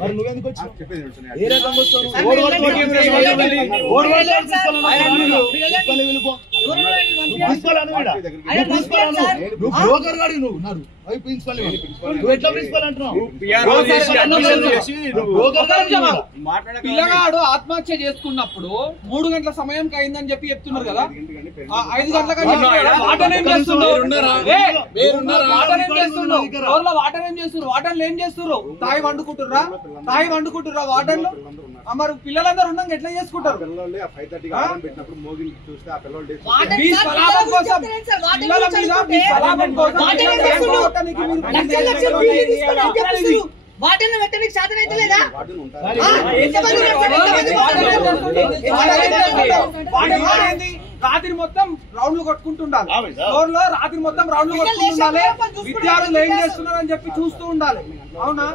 మరి నువ్వెందుకు వచ్చావు? ఏ రకంగా వచ్చావు? పిల్లగాడు ఆత్మహత్య చేసుకున్నప్పుడు 3 గంటల సమయం అయిందని చెప్పి చెప్తున్నారు కదా, 5 గంటలకు వాటర్ ఏం చేస్తున్నారు? వాటర్ ఏం చేస్తున్నారు? వాటర్లు ఏం చేస్తున్నారు? తాయి వండుకుంటుర్రా వాటర్లు? మరి పిల్లలందరూ ఉన్నాక ఎట్లా చేసుకుంటారు? రాత్రి మొత్తం రౌండ్లు కొట్టుకుంటుండాలి, ఫ్లోర్ లో రాత్రి మొత్తం రౌండ్లు కొట్టుకుంటుండాలి. విద్యార్థులు ఏం చేస్తున్నారు అని చెప్పి చూస్తూ ఉండాలి. అవునా?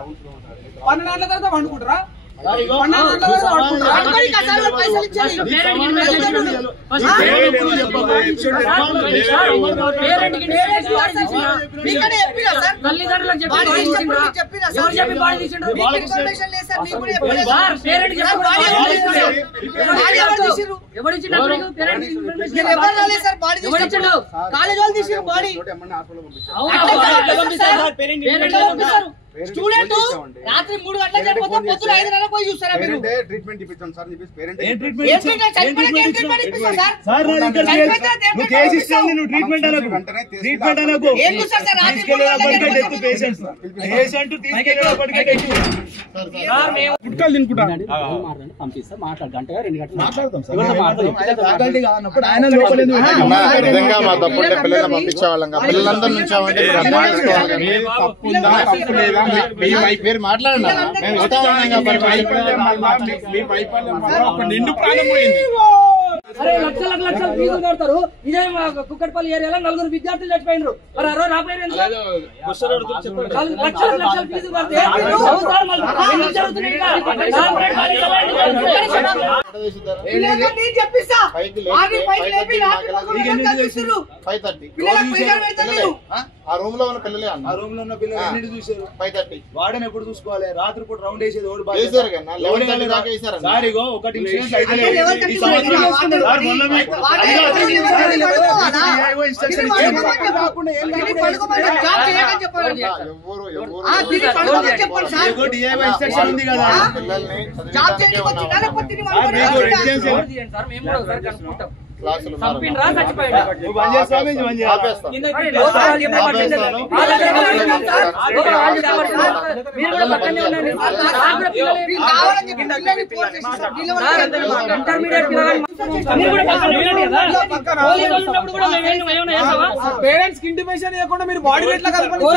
12 గంటల తర్వాత వండుకుంటారా? స్టూడెంట్ రాత్రి 3 గంటలకు చెప్పొద్దు, పొద్దున 5 గంటలకు పోయి చూస్తారా మీరు? ట్రీట్మెంట్ ఇప్పించాం సార్, చెప్పేసి పేరెంట్ ట్రీట్మెంట్ ఇప్పిస్తాం సార్. సార్ నువ్వు కేసు ఇస్తే నువ్వు ట్రీట్మెంట్ అనకు, ట్రీట్మెంట్ అనకు. ఎందుకు సార్ రాత్రి పేషెంట్ తీసుకెళ్ళేటప్పటికే గుట్కాలు తినుకుంటా పంపిస్తా, మాట్లాడు. గంట 2 గంటలు మాట్లాడతాం సార్. ఫ్యాకల్టీ కానప్పుడు ఆయన లోపల నిజంగా మా తప్పుంటే పిల్లల్ని పంపించే వాళ్ళం, పిల్లలందరూ నుంచామంటే మీరు మాట్లాడండి. మేము ఇస్తా ఉన్నాం నిండు ప్రాణం పోయింది. అరే లక్షల ఫీజులు కడతారు. ఇదే కుక్కట్పల్లి ఏరియాలో 4 విద్యార్థులు చచ్చిపోయినారు. మరి ఆ రోజు రాపోయారు లక్షల ఫీజులు కడితే ఆ రూమ్ లో ఉన్న పిల్లలే అన్న, ఆ రూమ్ లో ఉన్న పిల్లలు ఎన్నిటి చూసారు? 5:30 వాడని ఎప్పుడు చూసుకోవాలి? రాత్రి పూట రౌండ్ వేసేది ఓడి వేసారు కదా, 11:30 దాకా వేసారు. సార్ ఇగో ఒకటి ఇన్సూరెన్స్ అయితే ఇన్స్ట్రక్షన్ ఉంది కదా, క్లాసులు పేరెంట్స్ కి ఇంటిమేషన్ ఇవ్వకుండా మీరు బాడీ ఎట్లా కల్పనిస్తారు?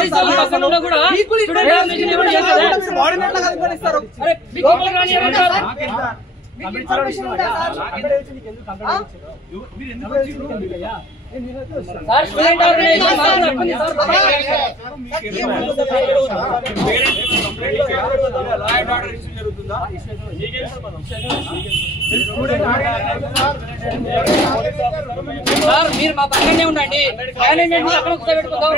మీరు మా పక్కనే ఉండండి. మేనేజ్మెంట్ అక్కడ కూర్చోబెట్టుకుందాం.